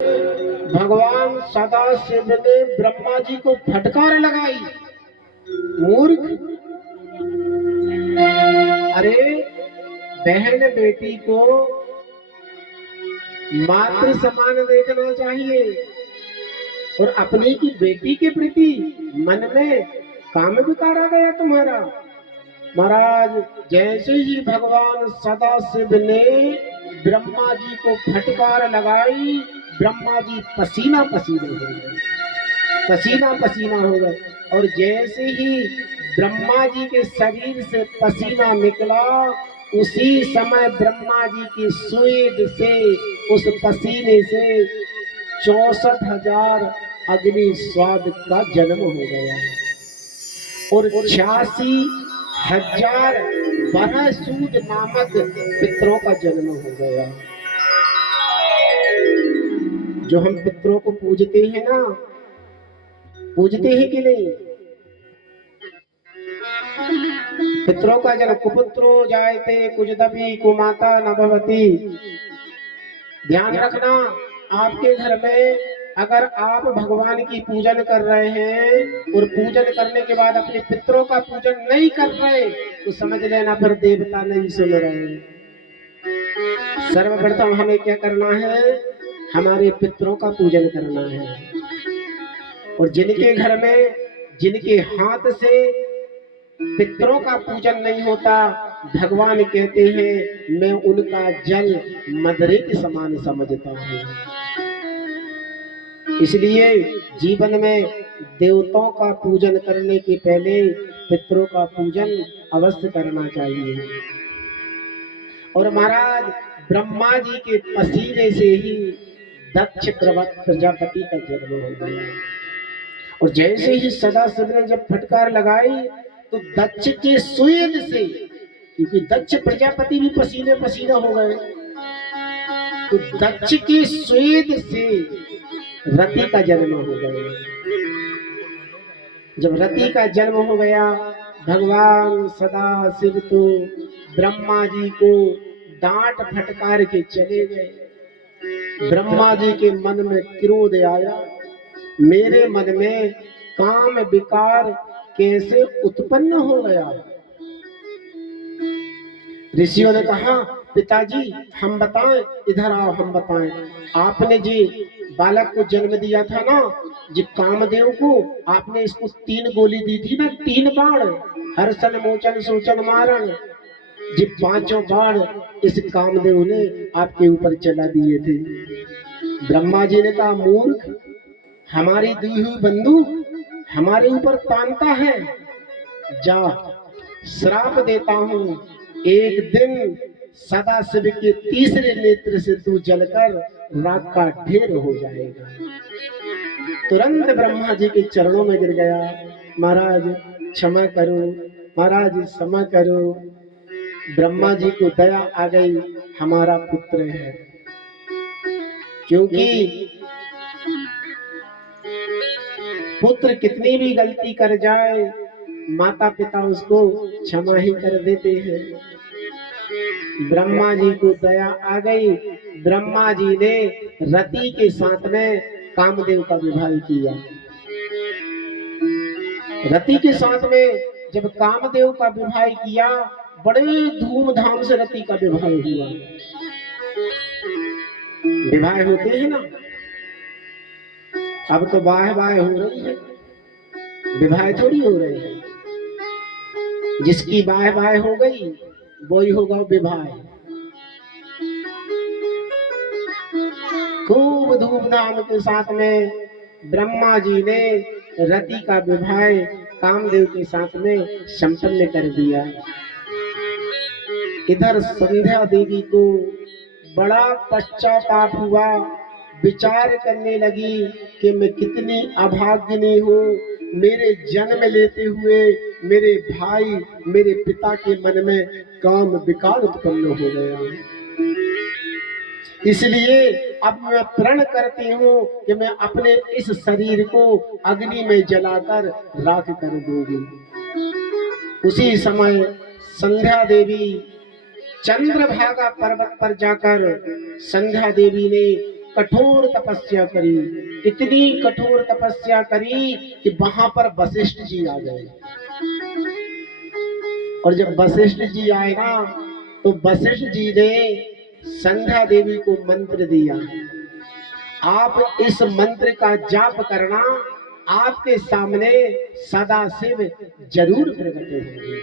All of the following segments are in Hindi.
भगवान सदाशिव ने ब्रह्मा जी को फटकार लगाई, मूर्ख, अरे बहन बेटी को मातृ समान देखना चाहिए और अपनी की बेटी के प्रति मन में काम विकार आ गया तुम्हारा। महाराज जैसे ही भगवान सदाशिव ने ब्रह्मा जी को फटकार लगाई, ब्रह्मा जी पसीना पसीना हो गए, पसीना पसीना हो गए। और जैसे ही ब्रह्मा जी के शरीर से पसीना निकला, उसी समय ब्रह्मा जी की स्वेद से, उस पसीने से 64,000 अग्नि स्वाद का जन्म हो गया और 86,000 बरसूद नामक पितरों का जन्म हो गया। जो हम पितरों को पूजते हैं ना, पूजते हैं कि नहीं? पितरों का जन्म, कुपुत्रो जायते कुजदपि कुमाता न भवति। ध्यान रखना, आपके घर में अगर आप भगवान की पूजन कर रहे हैं और पूजन करने के बाद अपने पितरों का पूजन नहीं कर रहे, तो समझ लेना फिर देवता नहीं सुन रहे। सर्वप्रथम हमें क्या करना है? हमारे पितरों का पूजन करना है। और जिनके घर में, जिनके हाथ से पितरों का पूजन नहीं होता, भगवान कहते हैं मैं उनका जल मदरे के समान समझता हूँ। इसलिए जीवन में देवताओं का पूजन करने के पहले पितरों का पूजन अवश्य करना चाहिए। और महाराज ब्रह्मा जी के पसीने से ही दक्ष प्रजापति का जन्म हो गया। और जैसे ही सदाशिव ने जब फटकार लगाई, तो दक्ष के स्वेद से, क्योंकि दक्ष प्रजापति भी पसीने पसीना हो गए, तो दक्ष के स्वेद से रति का जन्म हो गया। जब रति का जन्म हो गया, भगवान सदाशिव तो ब्रह्मा जी को डांट फटकार के चले गए। ब्रह्मा जी के मन में क्रोध आया, मेरे मन में काम विकार कैसे उत्पन्न हो गया। ऋषियों ने कहा, पिताजी हम बताएं, इधर आओ हम बताएं। आपने जी बालक को जन्म दिया था ना, जी कामदेव को, आपने इसको 3 गोली दी थी ना, 3 बाण, हर्षण मोचन सोचन मारण, जी 5 बाण इस कामदेव ने आपके ऊपर चला दिए थे। ब्रह्मा जी ने कहा, मूर्ख, हमारी दी हुई बंदूक हमारे ऊपर तानता है, जा श्राप देता हूं, एक दिन सदाशिव के तीसरे नेत्र से तू जलकर राख का ढेर हो जाएगा। तुरंत ब्रह्मा जी के चरणों में गिर गया, महाराज क्षमा करो, महाराज क्षमा करो। ब्रह्मा जी को दया आ गई, हमारा पुत्र है। क्योंकि पुत्र कितनी भी गलती कर जाए, माता पिता उसको क्षमा ही कर देते हैं। ब्रह्मा जी को दया आ गई, ब्रह्मा जी ने रति के साथ में कामदेव का विवाह किया। रति के साथ में जब कामदेव का विवाह किया, बड़े धूमधाम से रति का विवाह हुआ। विवाह होते हैं ना, अब तो बाह बाह हो रही है, विवाह थोड़ी हो रहे हैं। जिसकी बाह बाह हो गई वो ही होगा विवाह। खूब धूमधाम के साथ में ब्रह्मा जी ने रति का विवाह कामदेव के साथ में संपन्न कर दिया। इधर संध्या देवी को बड़ा पश्चाताप हुआ, विचार करने लगी कि मैं कितनी अभागिनी हूँ, मेरे जन्म लेते हुए मेरे भाई, मेरे पिता के मन में काम विकार उत्पन्न हो गया। इसलिए अब मैं प्रण करती हूँ कि मैं अपने इस शरीर को अग्नि में जलाकर राख कर दूंगी। उसी समय संध्या देवी चंद्रभागा पर्वत पर जाकर संध्या देवी ने कठोर तपस्या करी, इतनी कठोर तपस्या करी कि वहां पर वशिष्ठ जी आ गए। और जब वशिष्ठ जी आए ना, तो वशिष्ठ जी ने संध्या देवी को मंत्र दिया, आप इस मंत्र का जाप करना, आपके सामने सदाशिव जरूर प्रकट होंगे।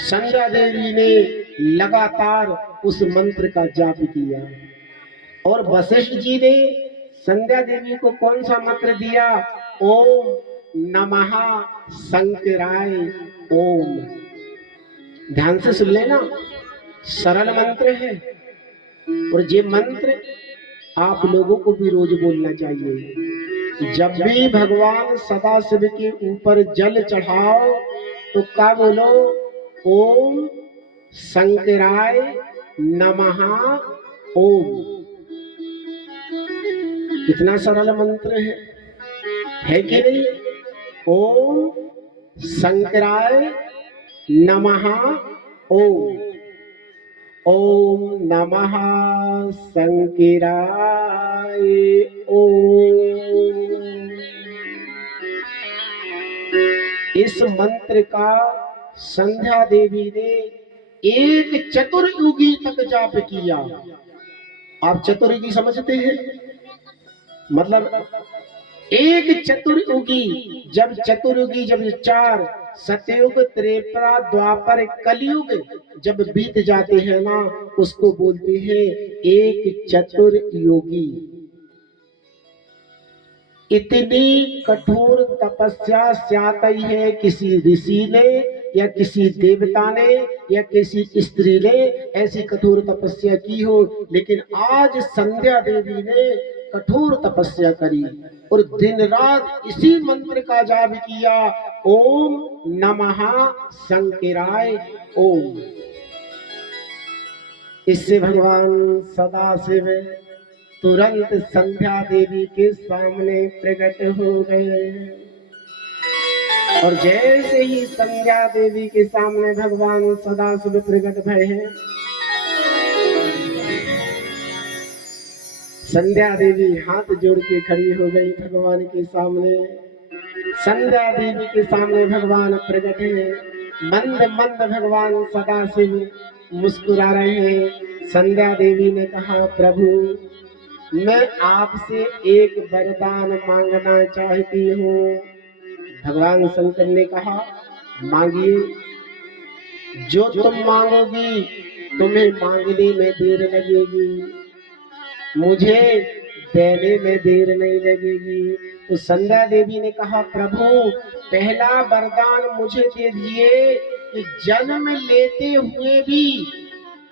संध्या देवी ने लगातार उस मंत्र का जाप किया। और वशिष्ठ जी ने संध्या देवी को कौन सा मंत्र दिया? ओम नमः शंकराय ओम। ध्यान से सुन लेना, सरल मंत्र है और ये मंत्र आप लोगों को भी रोज बोलना चाहिए। जब भी भगवान सदाशिव के ऊपर जल चढ़ाओ तो क्या बोलो? ओम शंकराय नमः ओम। कितना सरल मंत्र है कि नहीं? ओम शंकराय नमः ओम। ओम नमः शंकराय ओम। इस मंत्र का संध्या देवी ने एक चतुर्युगी तक जाप किया। आप चतुर्युगी समझते हैं? मतलब एक चतुर्युगी, जब चतुर्युगी जब 4 सतयुग, त्रेता, द्वापर, कलयुग जब बीत जाते हैं ना, उसको बोलते हैं एक चतुर्युगी। इतनी कठोर तपस्या स्यातई है किसी ऋषि ने या किसी देवता ने या किसी स्त्री ने ऐसी कठोर तपस्या की हो, लेकिन आज संध्या देवी ने कठोर तपस्या करी और दिन रात इसी मंत्र का जाप किया, ओम नमः शंकराय ओम। इससे भगवान सदाशिव तुरंत संध्या देवी के सामने प्रकट हो गए। और जैसे ही संध्या देवी के सामने भगवान सदाशिव प्रकट भय हैं, संध्या देवी हाथ जोड़ के खड़ी हो गई भगवान के सामने। संध्या देवी के सामने भगवान प्रकट है। मंद मंद भगवान सदाशिव मुस्कुरा रहे हैं। संध्या देवी ने कहा, प्रभु मैं आपसे एक वरदान मांगना चाहती हूँ। भगवान शंकर ने कहा, मांगिए, जो तुम मांगोगी तुम्हें मांगने में देर लगेगी, मुझे देने में देर नहीं लगेगी। तो संध्या देवी ने कहा, प्रभु पहला वरदान मुझे दे दिए कि जन्म लेते हुए भी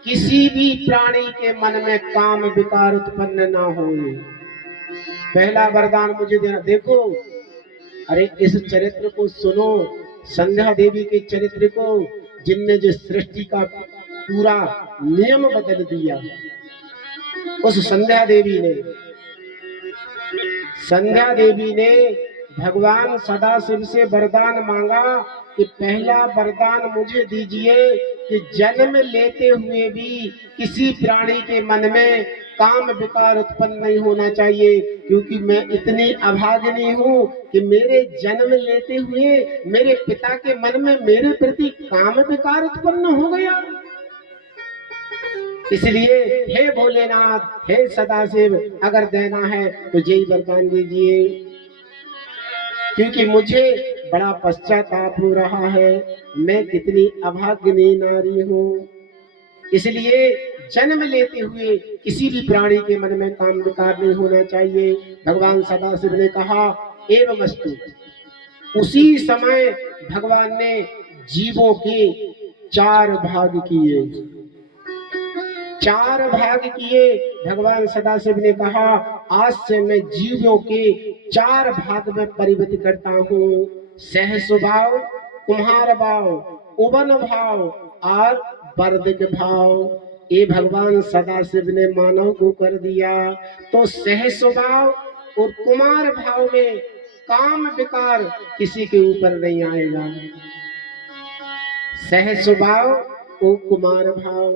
किसी भी प्राणी के मन में काम विकार उत्पन्न ना हो। पहला वरदान मुझे देना। देखो, अरे इस चरित्र को सुनो, संध्या देवी के चरित्र को, जिनने जिस सृष्टि का पूरा नियम बदल दिया। उस संध्या देवी ने भगवान सदाशिव से वरदान मांगा कि पहला वरदान मुझे दीजिए कि जन्म लेते हुए भी किसी प्राणी के मन में काम विकार उत्पन्न नहीं होना चाहिए, क्योंकि मैं इतनी अभागिनी हूँ कि मेरे जन्म लेते हुए मेरे पिता के मन में मेरे प्रति काम विकार उत्पन्न हो गया। इसलिए हे भोलेनाथ, हे सदाशिव, अगर देना है तो यही वरदान दीजिए, क्योंकि मुझे बड़ा पश्चाताप हो रहा है, मैं कितनी अभागिनी नारी हूँ। इसलिए जन्म लेते हुए किसी भी प्राणी के मन में काम विकार नहीं होना चाहिए। भगवान सदाशिव ने कहा, एवमस्तु। उसी समय भगवान ने जीवों के 4 भाग किए। 4 भाग किए। भगवान सदाशिव ने कहा, आज से मैं जीवों के 4 भाग में परिवर्तित करता हूँ। सहस्वभाव, कुम्हार भाव, उबन भाव और वर्दिक भाव। ये भगवान सदाशिव ने मानव को कर दिया। तो सहस्वभाव और कुमार भाव में काम विकार किसी के ऊपर नहीं आएगा। सहस्वभाव और कुमार भाव,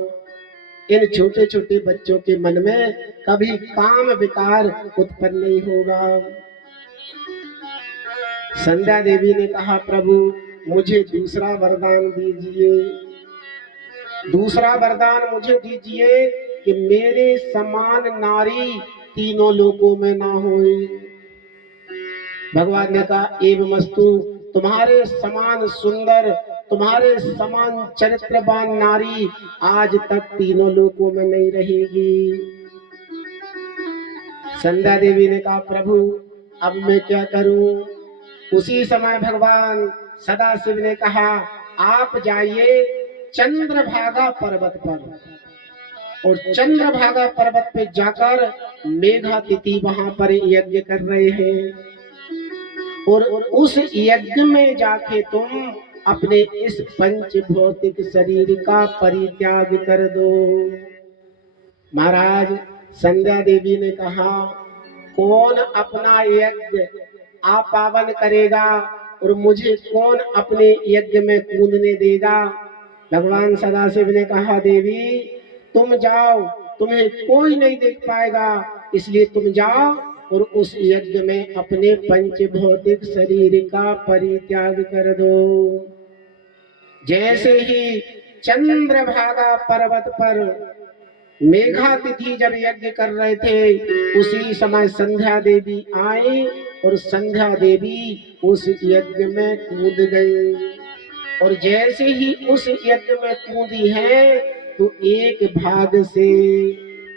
इन छोटे छोटे बच्चों के मन में कभी काम विकार उत्पन्न नहीं होगा। संध्या देवी ने कहा, प्रभु मुझे दूसरा वरदान दीजिए, दूसरा वरदान मुझे दीजिए कि मेरे समान नारी तीनों लोकों में ना होए। भगवान ने कहा, एवमस्तु, तुम्हारे समान सुंदर, तुम्हारे समान चरित्रवान नारी आज तक तीनों लोकों में नहीं रहेगी। संध्या देवी ने कहा, प्रभु अब मैं क्या करूं? उसी समय भगवान सदाशिव ने कहा, आप जाइए चंद्रभागा पर्वत पर, और चंद्रभागा पर्वत पे जाकर मेघातिथि वहां पर यज्ञ कर रहे हैं, और उस यज्ञ में जाके तुम अपने इस पंच भौतिक शरीर का परित्याग कर दो। महाराज, संध्या देवी ने कहा, कौन अपना यज्ञ आपावन करेगा और मुझे कौन अपने यज्ञ में कूदने देगा? भगवान सदाशिव ने कहा, देवी तुम जाओ, तुम्हें कोई नहीं देख पाएगा, इसलिए तुम जाओ और उस यज्ञ में अपने पंच भौतिक शरीर का परित्याग कर दो। जैसे ही चंद्रभागा पर्वत पर मेघातिथि जब यज्ञ कर रहे थे, उसी समय संध्या देवी आई और संध्या देवी उस यज्ञ में कूद गई, और जैसे ही उस यज्ञ में कूदी है तो एक भाग से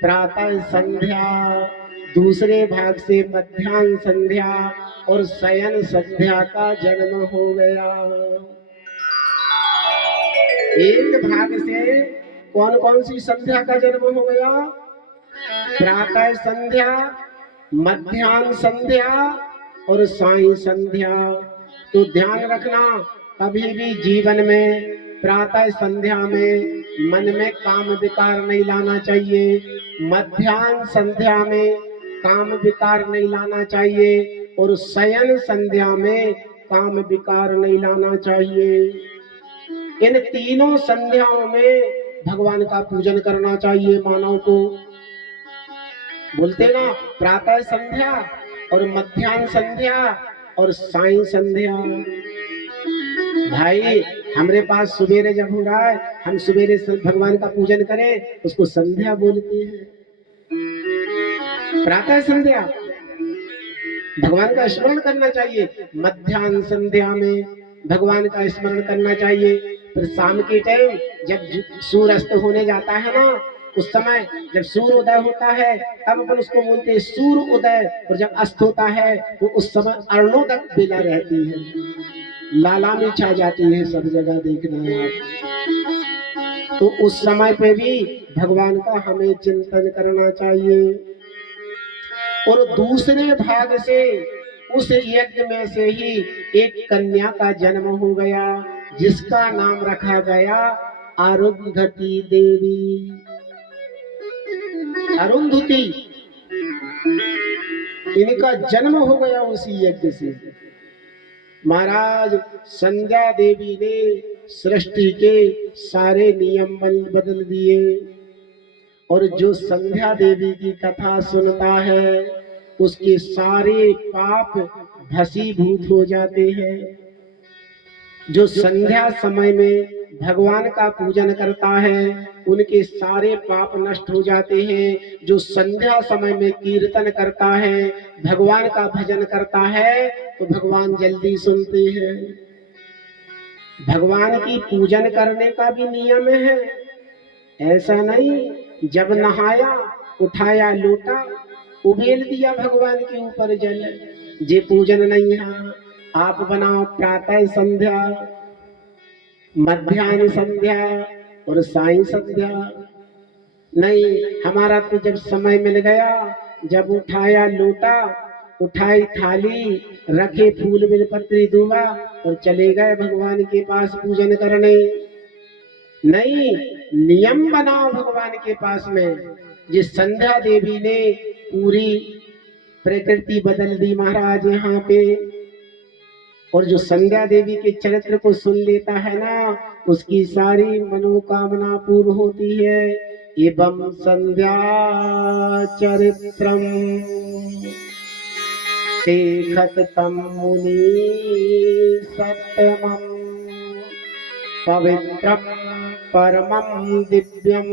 प्रातः संध्या, दूसरे भाग से मध्याह्न संध्या और शयन संध्या का जन्म हो गया। एक भाग से कौन कौन सी संध्या का जन्म हो गया? प्रातः संध्या, मध्याह्न संध्या और सायं संध्या। तो ध्यान रखना, कभी भी जीवन में प्रातः संध्या में मन में काम विकार नहीं लाना चाहिए, मध्याह्न संध्या में काम विकार नहीं लाना चाहिए, और शयन संध्या में काम विकार नहीं लाना चाहिए। इन तीनों संध्याओं में भगवान का पूजन करना चाहिए मानव को। बोलते ना, प्रातः संध्या और मध्याह्न संध्या और सायं संध्या। भाई, हमारे पास सुबेरे जब हो रहा है, हम सुबेरे भगवान का पूजन करें, उसको संध्या बोलते हैं। प्रातः संध्या भगवान का स्मरण करना चाहिए, मध्याह्न संध्या में भगवान का स्मरण करना चाहिए। फिर शाम के टाइम जब सूर्य अस्त होने जाता है ना, उस समय जब सूर्य उदय होता है तब अपन उसको बोलते हैं सूर्य उदय, और जब अस्त होता है तो उस समय अरुणोदय बेला रहती है, लालामी छा जाती है सब जगह, देखना है आप। तो उस समय पे भी भगवान का हमें चिंतन करना चाहिए। और दूसरे भाग से उस यज्ञ में से ही एक कन्या का जन्म हो गया, जिसका नाम रखा गया अरुंधति देवी। अरुंधति, इनका जन्म हो गया उसी यज्ञ से। महाराज, संध्या देवी ने सृष्टि के सारे नियम बदल दिए, और जो संध्या देवी की कथा सुनता है उसके सारे पाप भस्मीभूत हो जाते हैं। जो संध्या समय में भगवान का पूजन करता है उनके सारे पाप नष्ट हो जाते हैं। जो संध्या समय में कीर्तन करता है, भगवान का भजन करता है, तो भगवान जल्दी सुनते हैं। भगवान की पूजन करने का भी नियम है, ऐसा नहीं जब नहाया उठाया लोटा उबेल दिया भगवान के ऊपर जल, ये पूजन नहीं है। आप बनाओ प्रातः संध्या, मध्याह्न संध्या और सायं संध्या। नहीं, हमारा तो जब समय मिल गया, जब उठाया लोटा, उठाई थाली, रखे फूल बेलपत्री दूबा और चले गए भगवान के पास पूजन करने। नहीं, नियम बनाओ भगवान के पास में। जिस संध्या देवी ने पूरी प्रकृति बदल दी महाराज यहाँ पे, और जो संध्या देवी के चरित्र को सुन लेता है ना, उसकी सारी मनोकामना पूर्ण होती है। एवं संध्या चरित्रम देखत तम मुनि सत्तमं पवित्रम परमं दिव्यम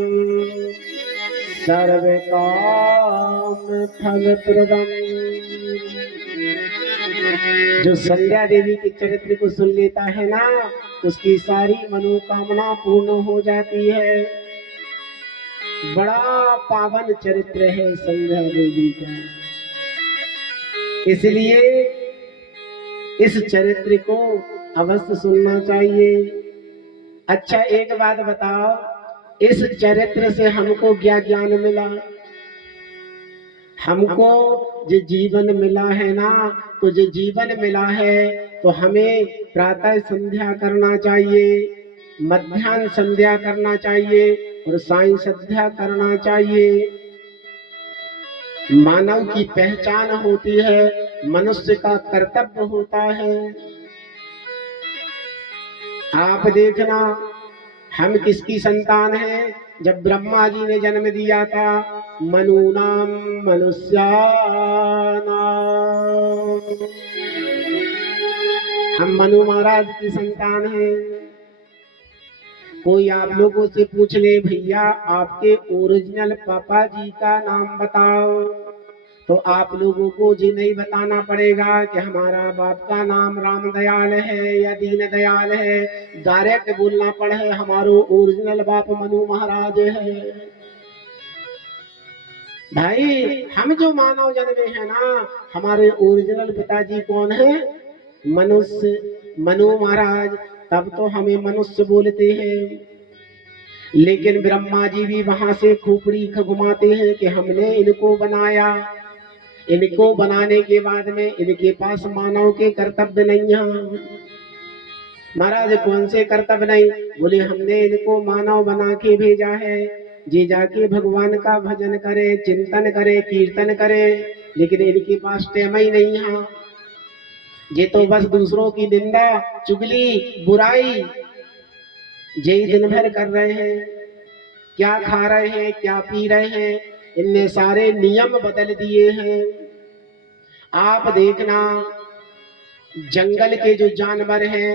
सर्वकाम फलप्रदम। जो संध्या देवी के चरित्र को सुन लेता है ना, उसकी सारी मनोकामना पूर्ण हो जाती है। बड़ा पावन चरित्र है संध्या देवी का, इसलिए इस चरित्र को अवश्य सुनना चाहिए। अच्छा एक बात बताओ, इस चरित्र से हमको क्या ज्ञान मिला? हमको जो जीवन मिला है ना, तो जो जीवन मिला है तो हमें प्रातः संध्या करना चाहिए, मध्याह्न संध्या करना चाहिए और सायं संध्या करना चाहिए। मानव की पहचान होती है, मनुष्य का कर्तव्य होता है। आप देखना, हम किसकी संतान हैं? जब ब्रह्मा जी ने जन्म दिया था, मनूनाम मनुष्यानाम, हम मनु महाराज की संतान हैं। कोई आप लोगों से पूछ ले, भैया आपके ओरिजिनल पापा जी का नाम बताओ, तो आप लोगों को जी नहीं बताना पड़ेगा कि हमारा बाप का नाम राम दयाल है या दीन दयाल है। डायरेक्ट बोलना पड़े हमारो ओरिजिनल बाप मनु महाराज है। भाई हम जो मानव जन्मे हैं ना, हमारे ओरिजिनल पिताजी कौन है? मनुष्य, मनु महाराज। तब तो हमें मनुष्य बोलते हैं। लेकिन ब्रह्मा जी भी वहां से खोपड़ी घुमाते हैं कि हमने इनको बनाया। इनको बनाने के बाद में इनके पास मानव के कर्तव्य नहीं है। महाराज कौन से कर्तव्य नहीं? बोले हमने इनको मानव बना के भेजा है, जे जाके भगवान का भजन करे, चिंतन करे, कीर्तन करे, लेकिन इनके पास टाइम ही नहीं है। ये तो बस दूसरों की निंदा, चुगली, बुराई यही दिन भर कर रहे हैं। क्या खा रहे हैं, क्या पी रहे हैं, इनने सारे नियम बदल दिए हैं। आप देखना, जंगल के जो जानवर हैं,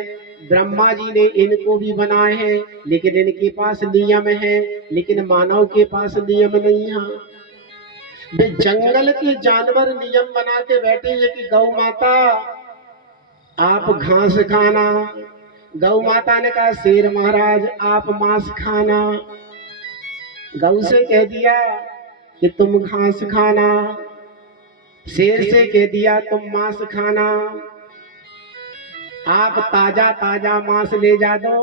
ब्रह्मा जी ने इनको भी बनाए हैं, लेकिन इनके पास नियम है, लेकिन मानव के पास नियम नहीं है। वे जंगल के जानवर नियम बना के बैठे हैं कि गौ माता आप घास खाना। गौ माता ने कहा शेर महाराज आप मांस खाना। गौ से कह दिया कि तुम घास खाना, शेर से कह दिया तुम मांस खाना। आप ताजा ताजा मांस ले जा दो,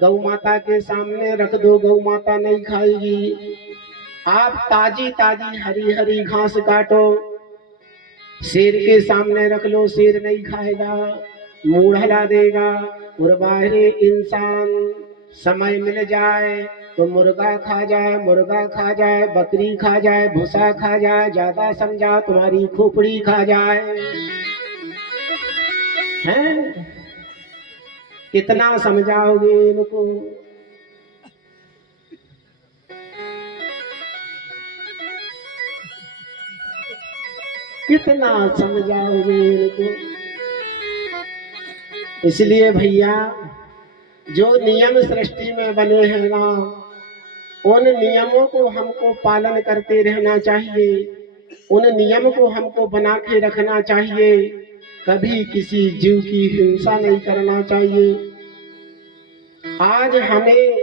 गौ माता के सामने रख दो, गौ माता नहीं खाएगी। आप ताजी ताजी हरी हरी घास काटो, शेर के सामने रख लो, शेर नहीं खाएगा, मुंह हिला देगा। और बाहरी इंसान समय मिल जाए तो मुर्गा खा जाए, मुर्गा खा जाए, बकरी खा जाए, भूसा खा जाए, ज्यादा समझा तुम्हारी खोपड़ी खा जाए। हैं? कितना समझाओगे इनको? कितना समझाओगे इनको? इसलिए भैया जो नियम सृष्टि में बने हैं ना, उन नियमों को हमको पालन करते रहना चाहिए। उन नियम को हमको बना के रखना चाहिए। कभी किसी जीव की हिंसा नहीं करना चाहिए। आज हमें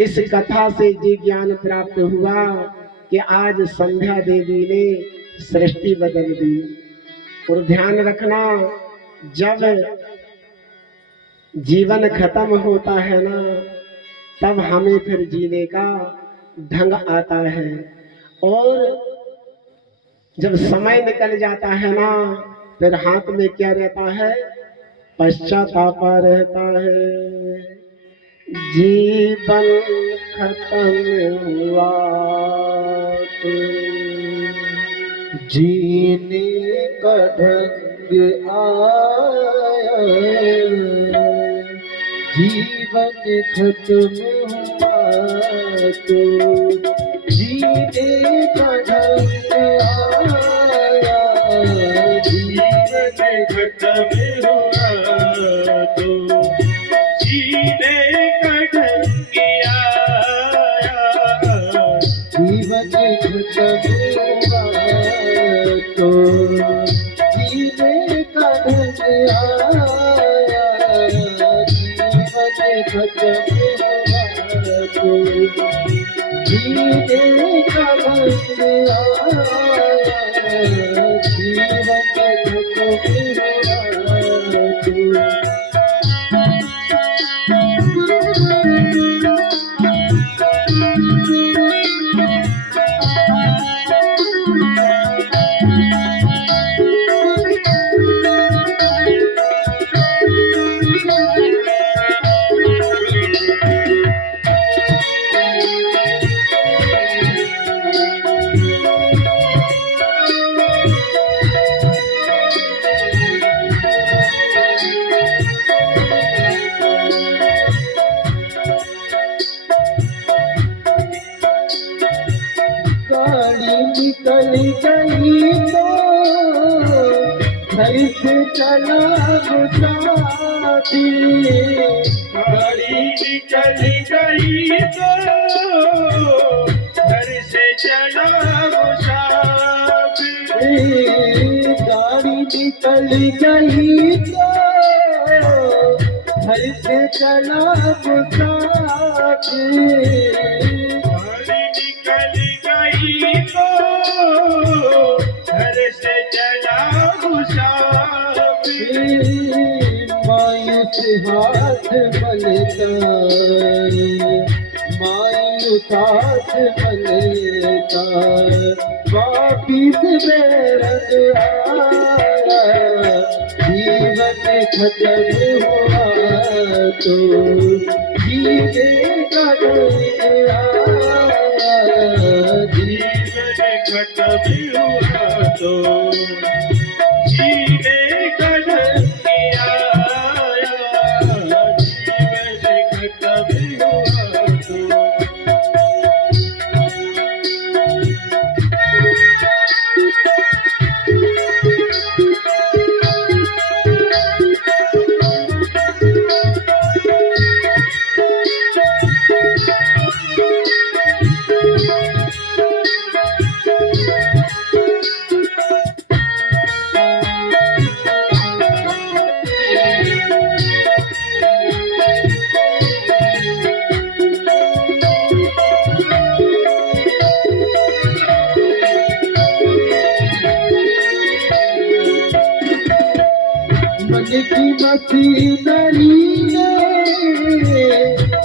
इस कथा से ये ज्ञान प्राप्त हुआ कि आज संध्या देवी ने सृष्टि बदल दी। और ध्यान रखना, जब जीवन खत्म होता है ना, तब हमें फिर जीने का ढंग आता है। और जब समय निकल जाता है ना, फिर हाथ में क्या रहता है? पश्चाताप रहता है। जीवन खत्म हुआ तो जीने का ढंग आया। जीवन खत्म हुआ तो जीने का ढंग आया, जीवन खत्म हुआ तो जीने का ढंग आया, जीवन खत्म हुआ तो जीने का ढंग आया, जीवन खत्म हुआ तो जीने का ढंग आया, जीवन खत्म हुआ तो गाड़ी निकल गई तो घर से चला मुसाफिर, गाड़ी निकल गई तो घर से चला मुसाफिर, गाड़ी निकल गई तो घर से चला मुसाफिर, घर से चला मुसाफिर, मायूस हाथ मलता, मायूस हाथ मलता, वापिस बेरंग आया, जीवन खत्म हुआ तो जीने का ढंग आया, जीवन खत्म हुआ तो जीने का ढंग आया, जीवन खत्म हुआ तो मन की मशीनरी ने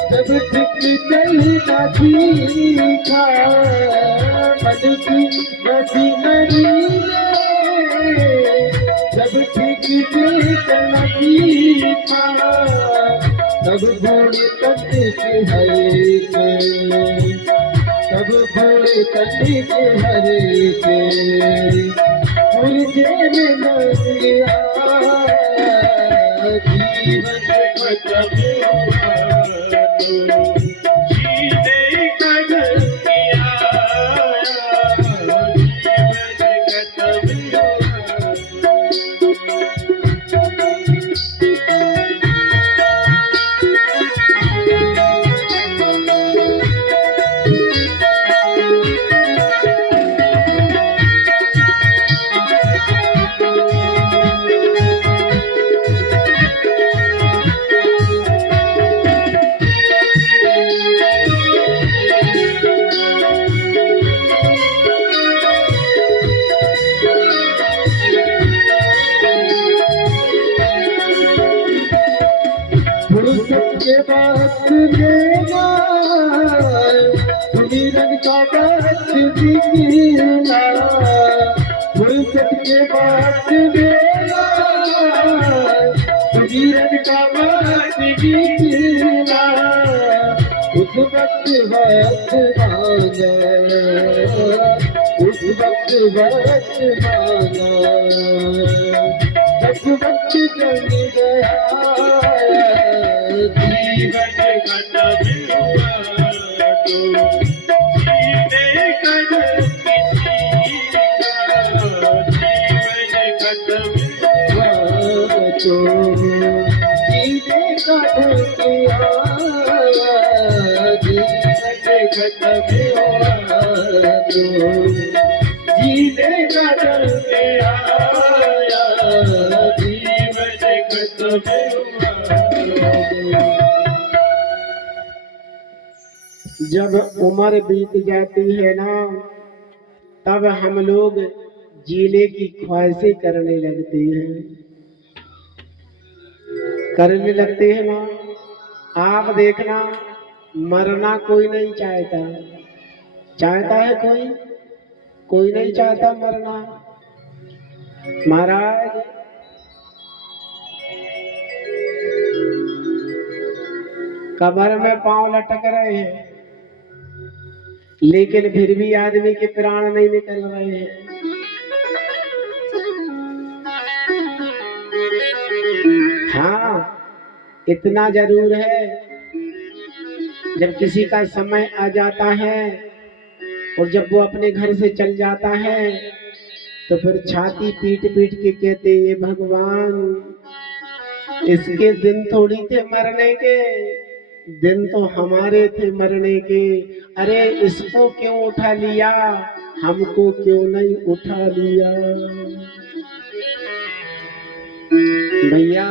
सब ठीक चलना सीखा, मन की मशीनरी ने सब ठीक चलना सीखा, सब बूढ़े तन के हरे के, सब बूढ़े तन के हरे के, मुझे में लग आया, जीवन खत्म हुआ तो जीने का ढंग आया, जीवन खत्म हुआ। फुर्सत के वक्त देना, सुमिरन का वक्त निकला, फुर्सत के वक्त देना, सुमिरन का वक्त निकला, उस वक्त मांगा, उस वक्त मांगा, जब वक्त चल गया, जीवन खत्म हुआ तो जीने का डर के आया, जीवन खत्म हुआ। जब उम्र बीत जाती है ना, तब हम लोग जीने की ख्वाहिशें करने लगते हैं ना। आप देखना, मरना कोई नहीं चाहता। चाहता है कोई? कोई नहीं चाहता मरना। महाराज, कब्र में पांव लटक रहे हैं, लेकिन फिर भी आदमी के प्राण नहीं निकल रहे हैं। हाँ, इतना जरूर है, जब किसी का समय आ जाता है और जब वो अपने घर से चल जाता है, तो फिर छाती पीट पीट के कहते, ये भगवान, इसके दिन थोड़ी थे मरने के, दिन तो हमारे थे मरने के। अरे इसको क्यों उठा लिया, हमको क्यों नहीं उठा लिया। भैया,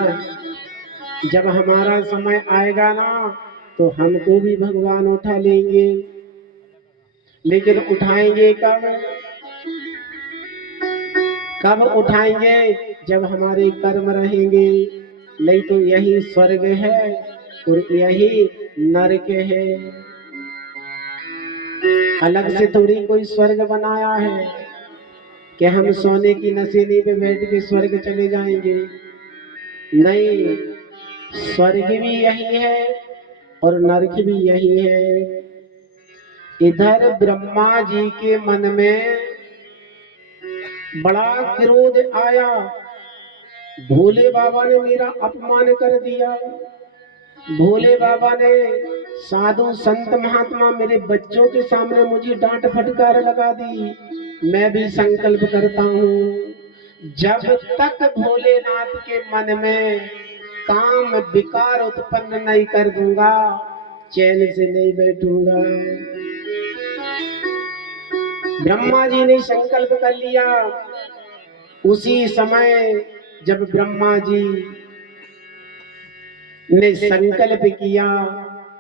जब हमारा समय आएगा ना, तो हमको भी भगवान उठा लेंगे, लेकिन उठाएंगे कब? कब उठाएंगे? जब हमारे कर्म रहेंगे। नहीं तो यही स्वर्ग है और यही नरक है। अलग से थोड़ी कोई स्वर्ग बनाया है कि हम सोने की नशीनी पे बैठ के स्वर्ग चले जाएंगे। नहीं, स्वर्ग भी यही है और नरक भी यही है। इधर ब्रह्मा जी के मन में बड़ा क्रोध आया, भोले बाबा ने मेरा अपमान कर दिया। भोले बाबा ने, साधु संत महात्मा मेरे बच्चों के सामने मुझे डांट फटकार लगा दी। मैं भी संकल्प करता हूँ, जब तक भोलेनाथ के मन में काम विकार उत्पन्न नहीं कर दूंगा, चैन से नहीं बैठूंगा। ब्रह्मा जी ने संकल्प कर लिया। उसी समय जब ब्रह्मा जी ने संकल्प किया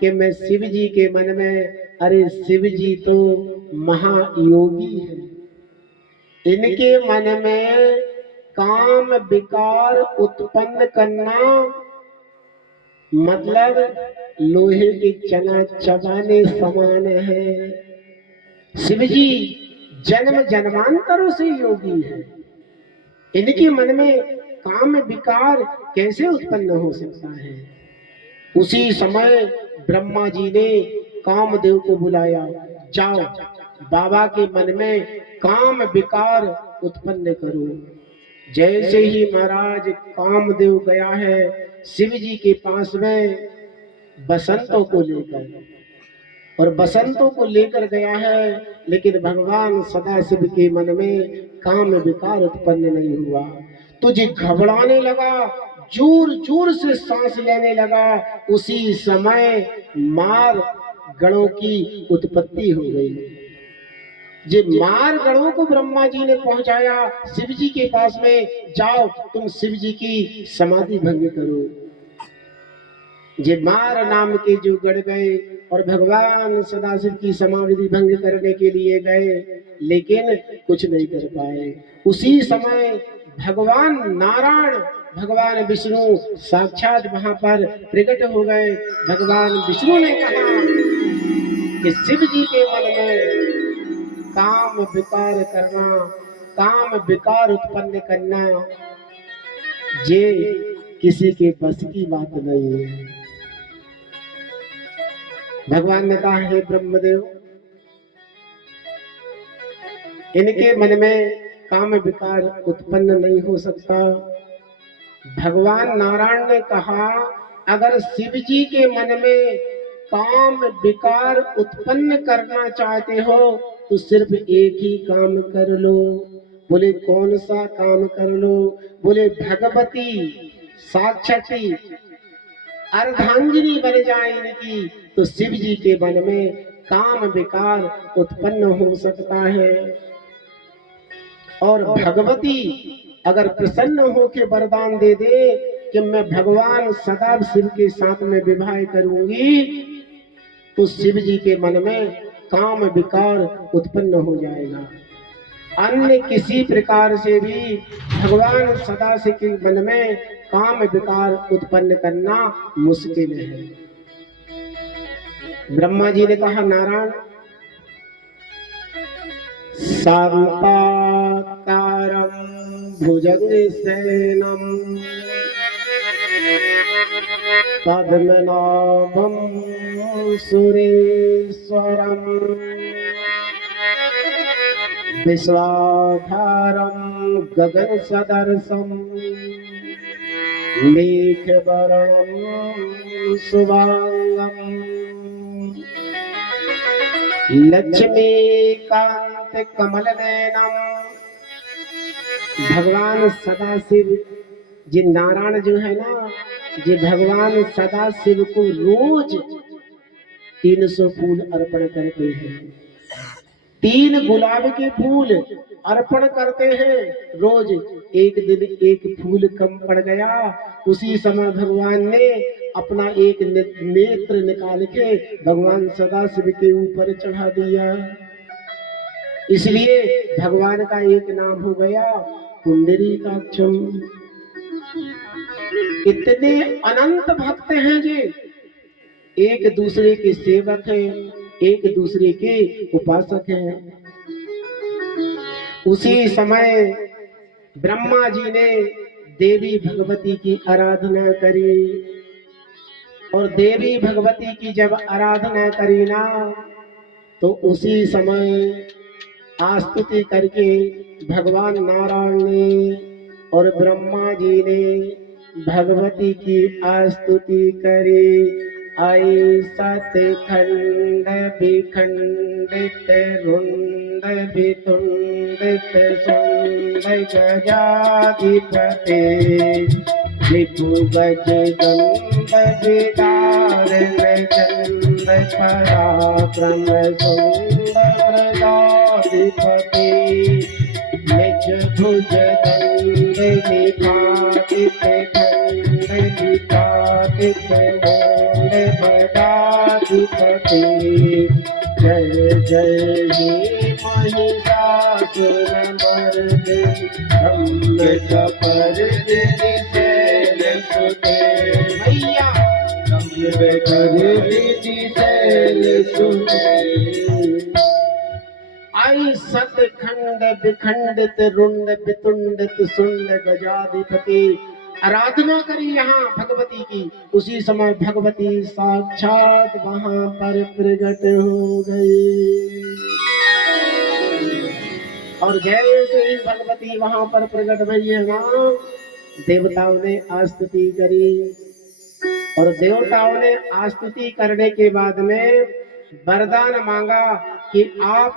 कि मैं शिव जी के मन में, अरे शिव जी तो महायोगी है, इनके मन में काम विकार उत्पन्न करना मतलब लोहे के चना चबाने समान है। शिव जी जन्म जन्मांतरों से योगी है, इनके मन में काम विकार कैसे उत्पन्न हो सकता है। उसी समय ब्रह्मा जी ने कामदेव को बुलाया, जाओ बाबा के मन में काम विकार उत्पन्न करो। जैसे ही महाराज कामदेव गया है शिव जी के पास में बसंतों को लेकर, और बसंतों को लेकर गया है, लेकिन भगवान सदाशिव के मन में काम विकार उत्पन्न नहीं हुआ। तुझे घबराने लगा, जोर जोर से सांस लेने लगा। उसी समय मार गणों की उत्पत्ति हो गई। जे मार गणों को ब्रह्मा जी ने पहुंचाया शिव जी के पास में, जाओ तुम शिव जी की समाधि भंग करो। जे मार नाम के जो गढ़ गए और भगवान सदाशिव की समाधि भंग करने के लिए गए, लेकिन कुछ नहीं कर पाए। उसी समय भगवान नारायण, भगवान विष्णु साक्षात वहां पर प्रकट हो गए। भगवान विष्णु ने कहा कि शिव जी के मन में काम विकार करना, काम विकार उत्पन्न करना, ये किसी के बस की बात नहीं है। भगवान ने कहा, हे ब्रह्मदेव, इनके मन में काम विकार उत्पन्न नहीं हो सकता। भगवान नारायण ने कहा, अगर शिव जी के मन में काम विकार उत्पन्न करना चाहते हो तो सिर्फ एक ही काम कर लो। बोले कौन सा काम कर लो? बोले भगवती साक्षाती अर्धांगिनी बन जाए इनकी, तो शिव जी के मन में काम विकार उत्पन्न हो सकता है। और भगवती अगर प्रसन्न हो के वरदान दे दे कि मैं भगवान सदा शिव के साथ में विवाह करूंगी, तो शिव जी के मन में काम विकार उत्पन्न हो जाएगा। अन्य किसी प्रकार से भी भगवान सदाशिव के मन में काम विकार उत्पन्न करना मुश्किल है। ब्रह्मा जी ने कहा, नारायण शांताकारं भुजगशयनं पद्मनाभं सुरेश्वरं विश्वाधारं गगनसदृशं मेघवर्णं शुभांगं लक्ष्मीकांत कमलनयनम। भगवान सदाशिव जी नारायण जो है ना, जी भगवान सदाशिव को रोज 300 फूल अर्पण करते हैं। 3 गुलाब के फूल अर्पण करते हैं रोज। एक दिन एक फूल कम पड़ गया, उसी समय भगवान ने अपना एक नेत्र निकाल के भगवान सदाशिव के ऊपर चढ़ा दिया। इसलिए भगवान का एक नाम हो गया पुंडरीकाक्षम। इतने अनंत भक्त हैं जी, एक दूसरे के सेवक हैं, एक दूसरे के उपासक हैं। उसी समय ब्रह्मा जी ने देवी भगवती की आराधना करी, और देवी भगवती की जब आराधना करी ना, तो उसी समय आस्तुति करके भगवान नारायण ने और ब्रह्मा जी ने भगवती की आस्तुति करी। आई सतखंड विखंडित रुंड वितुंडित सुंड गजाधिपते विभु गज गंध विदारण चंद पराक्रम सुंदरदाधिपते निज भुज दंड निपातित खंड निपातित मोल बड़ाधिपते। जय जय हे महिषासुरमर्दिनी ब्रह्मकपर्दिनी शैलसुते। मैया ब्रह्मकपर्दिनी शैलसुते। आई सतखंड विखंडित रुंड वितुंडित सुंड गजाधिपति। आराधना करी यहाँ भगवती की, उसी समय भगवती साक्षात वहां पर प्रकट हो गई। और जैसे ही भगवती वहां पर प्रकट भई है ना, देवताओं ने आस्तुति करी, और देवताओं ने आस्तुति करने के बाद में वरदान मांगा कि आप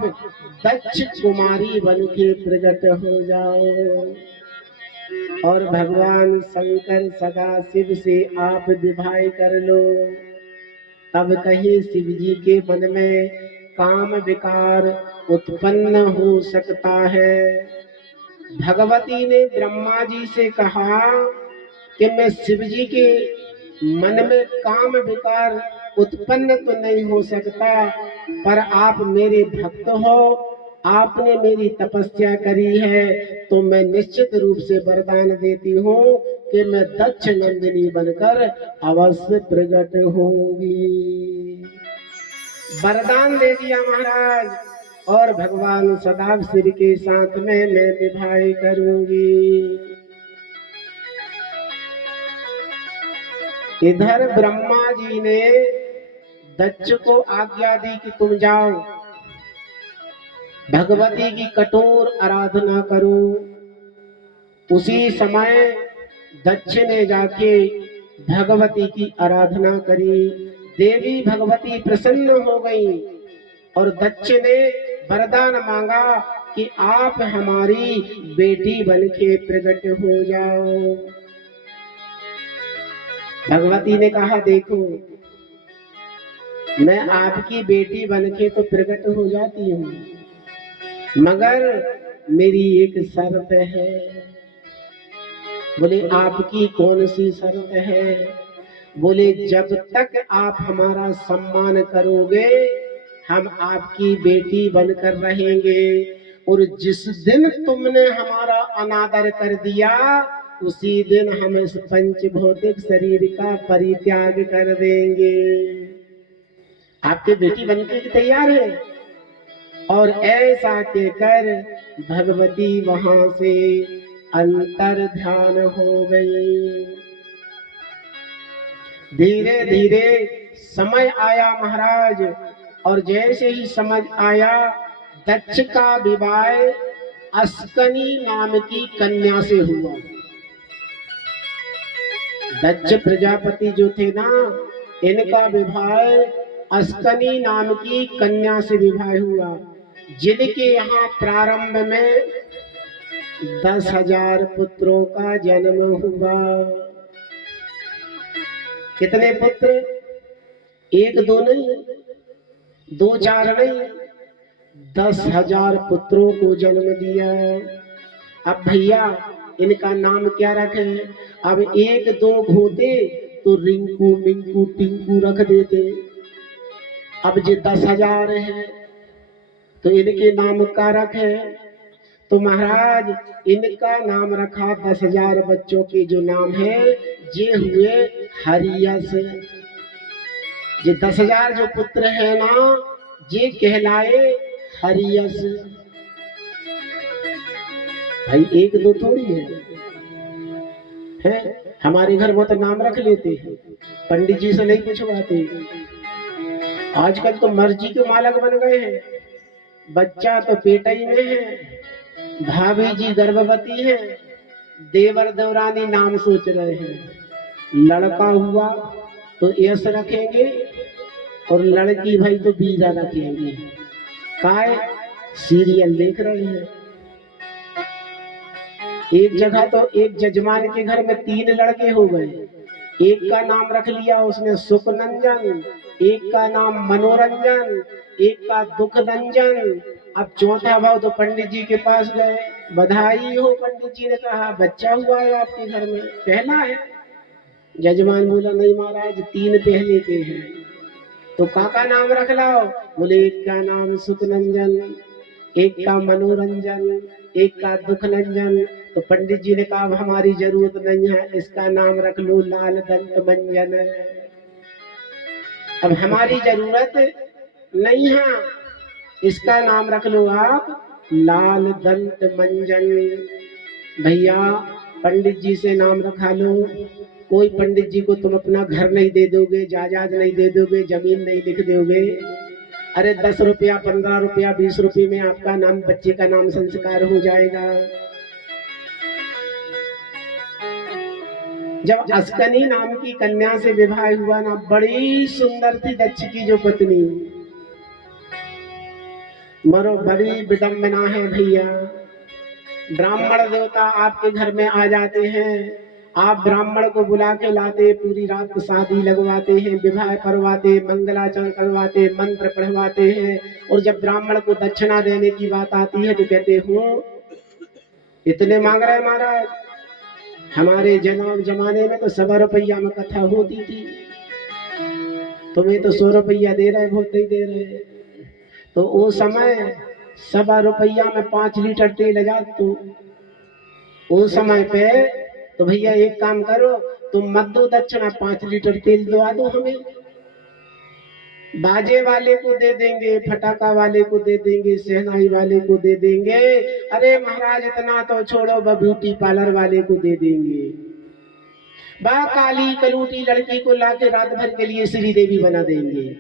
दक्ष कुमारी बन के प्रकट हो जाओ, और भगवान शंकर सदाशिव से आप विवाह कर लो। तब कहीं शिव जी के मन में काम विकार उत्पन्न हो सकता है। भगवती ने ब्रह्मा जी से कहा कि मैं शिव जी के मन में काम विकार उत्पन्न तो नहीं हो सकता, पर आप मेरे भक्त हो, आपने मेरी तपस्या करी है, तो मैं निश्चित रूप से वरदान देती हूँ कि मैं दक्ष नंदिनी बनकर अवश्य प्रकट होंगी। वरदान दे दिया महाराज, और भगवान सदाशिव के साथ में मैं विवाह करूंगी। इधर ब्रह्मा जी ने दक्ष को आज्ञा दी कि तुम जाओ भगवती की कठोर आराधना करो। उसी समय दक्ष ने जाके भगवती की आराधना करी। देवी भगवती प्रसन्न हो गई, और दक्ष ने वरदान मांगा कि आप हमारी बेटी बनके प्रकट हो जाओ। भगवती ने कहा, देखो मैं आपकी बेटी बनके तो प्रकट हो जाती हूँ, मगर मेरी एक शर्त है। बोले आपकी कौन सी शर्त है? बोले जब तक आप हमारा सम्मान करोगे हम आपकी बेटी बनकर रहेंगे, और जिस दिन तुमने हमारा अनादर कर दिया उसी दिन हम इस पंचभौतिक शरीर का परित्याग कर देंगे। आपके बेटी बनके की तैयार है। और ऐसा कहकर भगवती वहां से अंतर ध्यान हो गई। धीरे धीरे समय आया महाराज, और जैसे ही समझ आया दक्ष का विवाह अस्कनी नाम की कन्या से हुआ। दक्ष प्रजापति जो थे ना, इनका विवाह अस्कनी नाम की कन्या से विवाह हुआ, जिनके यहाँ प्रारंभ में 10,000 पुत्रों का जन्म हुआ। कितने पुत्र? एक दो नहीं, दो चार नहीं, 10,000 पुत्रों को जन्म दिया। अब भैया इनका नाम क्या रखे? अब एक दो होते तो रिंकू मिंकू टिंकू रख देते। अब जो 10,000 है तो इनके नाम का रखे। तो महाराज इनका नाम रखा 10,000 बच्चों के जो नाम है ये हुए हरियस। ये 10,000 जो पुत्र है ना ये कहलाए हरियस। भाई एक दो थोड़ी है? हमारे घर में तो नाम रख लेते हैं, पंडित जी से नहीं पूछवाते। आजकल तो मर्जी के मालक बन गए हैं। बच्चा तो पेटई में है, भाभी जी गर्भवती है, देवर देवरानी नाम सोच रहे हैं। लड़का हुआ तो यश रखेंगे और लड़की भाई तो बीरा रखेंगे। काय सीरियल देख रहे हैं। एक जगह तो एक जजमान के घर में 3 लड़के हो गए। एक का नाम रख लिया उसने सुखनंजन, एक का नाम मनोरंजन, एक का दुखनंजन। अब चौथा भाव तो पंडित जी के पास गए। बधाई हो, पंडित जी ने कहा बच्चा हुआ है आपके घर में, पहला है। जजमान बोला नहीं महाराज 3 पहले के हैं। तो काका नाम रख लाओ। बोले एक का नाम सुखनंजन, एक का मनोरंजन, एक का दुखनंजन। तो पंडित जी ने कहा अब हमारी जरूरत नहीं है, इसका नाम रख लो लाल दंत मंजन। अब हमारी जरूरत नहीं है, इसका नाम रख लो आप लाल दंत मंजन। भैया पंडित जी से नाम रखा लो। कोई पंडित जी को तुम अपना घर नहीं दे दोगे, जायदाद नहीं दे दोगे, जमीन नहीं लिख दोगे। अरे 10 रुपया 15 रुपया 20 रुपये में आपका नाम, बच्चे का नाम संस्कार हो जाएगा। जब अस्कनी नाम की कन्या से विवाह हुआ ना, बड़ी सुंदर थी दक्ष की जो पत्नी। मरो बड़ी विडंबना है भैया। ब्राह्मण देवता आपके घर में आ जाते हैं, आप ब्राह्मण को बुला के लाते, पूरी रात शादी लगवाते हैं, विवाह करवाते, मंगलाचरण करवाते, मंत्र पढ़वाते हैं। और जब ब्राह्मण को दक्षिणा देने की बात आती है तो कहते हो इतने मांग रहे महाराज। हमारे जमाने में तो 100 रुपया में कथा होती थी, तुम्हें तो 100 रुपया दे रहे, बहुत नहीं दे रहे। तो वो समय 100 रुपया में 5 लीटर तेल जा। तो उस समय पे तो भैया एक काम करो, तुम मत दो दक्षिणा, 5 लीटर तेल दवा दो हमें। बाजे वाले को दे देंगे, फटाका वाले को दे देंगे, शहनाई वाले को दे देंगे। अरे महाराज इतना तो छोड़ो, ब्यूटी पार्लर वाले को दे देंगे। बा काली कलूटी लड़की को लाके रात भर के लिए श्री देवी बना देंगे,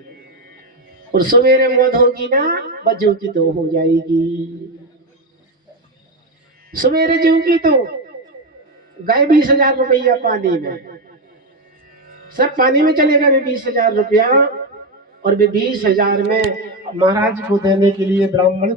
और सवेरे मौत होगी ना बच्चों की तो हो जाएगी। सवेरे जूगी तो गए 20,000 रुपया पानी में, सब पानी में चलेगा 20,000 रुपया। और 20,000 में महाराज को देने के लिए ब्राह्मण